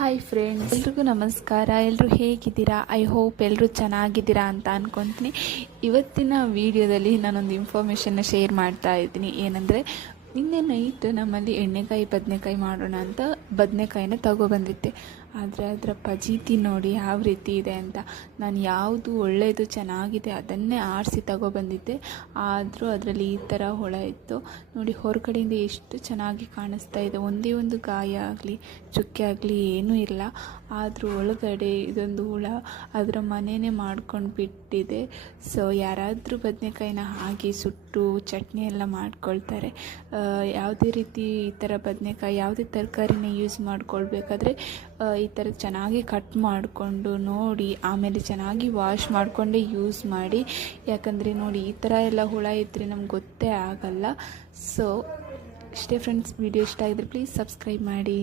Hi friends, ಎಲ್ರಿಗೂ ನಮಸ್ಕಾರ. ಎಲ್ಲರೂ ಹೇಗಿದ್ದೀರಾ? ಐ ಹೋಪ್ ಎಲ್ಲರೂ ಚೆನ್ನಾಗಿದ್ದೀರಾ ಅಂತ ಅಂದ್ಕೊತೀನಿ. ಇವತ್ತಿನ ವಿಡಿಯೋದಲ್ಲಿ ನಾನೊಂದು ಇನ್ಫಾರ್ಮೇಷನ್ನ ಶೇರ್ ಮಾಡ್ತಾ ಇದ್ದೀನಿ. ಏನಂದರೆ, ನಿನ್ನೆ ನೈಟ್ ನಮ್ಮಲ್ಲಿ ಎಣ್ಣೆಕಾಯಿ ಬದನೆಕಾಯಿ ಮಾಡೋಣ ಅಂತ ಬದನೆಕಾಯಿನ ತಗೊಬಂದಿದ್ದೆ. ಆದರೆ ಅದರ ಫಜೀತಿ ನೋಡಿ ಯಾವ ರೀತಿ ಇದೆ ಅಂತ. ನಾನು ಯಾವುದು ಒಳ್ಳೆಯದು ಚೆನ್ನಾಗಿದೆ ಅದನ್ನೇ ಆರಿಸಿ ತಗೊಬಂದಿದ್ದೆ. ಆದರೂ ಅದರಲ್ಲಿ ಈ ಥರ ಹುಳ ಇತ್ತು ನೋಡಿ. ಹೊರಗಡೆಯಿಂದ ಎಷ್ಟು ಚೆನ್ನಾಗಿ ಕಾಣಿಸ್ತಾ ಇದೆ, ಒಂದೇ ಒಂದು ಗಾಯ ಆಗಲಿ ಚುಕ್ಕೆ ಆಗಲಿ ಏನೂ ಇಲ್ಲ. ಆದರೂ ಒಳಗಡೆ ಇದೊಂದು ಹುಳ ಅದರ ಮನೆಯೇ ಮಾಡ್ಕೊಂಡು ಬಿಟ್ಟಿದೆ. ಸೊ ಯಾರಾದರೂ ಬದನೆಕಾಯಿನ ಹಾಕಿ ಸುಟ್ಟು ಚಟ್ನಿ ಎಲ್ಲ ಮಾಡ್ಕೊಳ್ತಾರೆ. ಯಾವುದೇ ರೀತಿ ಈ ಥರ ಬದನೆಕಾಯಿ ಯಾವುದೇ ತರಕಾರಿನ ಯೂಸ್ ಮಾಡ್ಕೊಳ್ಬೇಕಾದ್ರೆ ಈ ಥರ ಚೆನ್ನಾಗಿ ಕಟ್ ಮಾಡಿಕೊಂಡು ನೋಡಿ, ಆಮೇಲೆ ಚೆನ್ನಾಗಿ ವಾಶ್ ಮಾಡಿಕೊಂಡೇ ಯೂಸ್ ಮಾಡಿ. ಯಾಕಂದರೆ ನೋಡಿ, ಈ ಥರ ಎಲ್ಲ ಹುಳ ಇದ್ದರೆ ನಮ್ಗೆ ಗೊತ್ತೇ ಆಗಲ್ಲ. ಸೊ ಇಷ್ಟೇ ಫ್ರೆಂಡ್ಸ್, ವಿಡಿಯೋ ಇಷ್ಟ ಆಗಿದ್ರೆ ಪ್ಲೀಸ್ ಸಬ್ಸ್ಕ್ರೈಬ್ ಮಾಡಿ.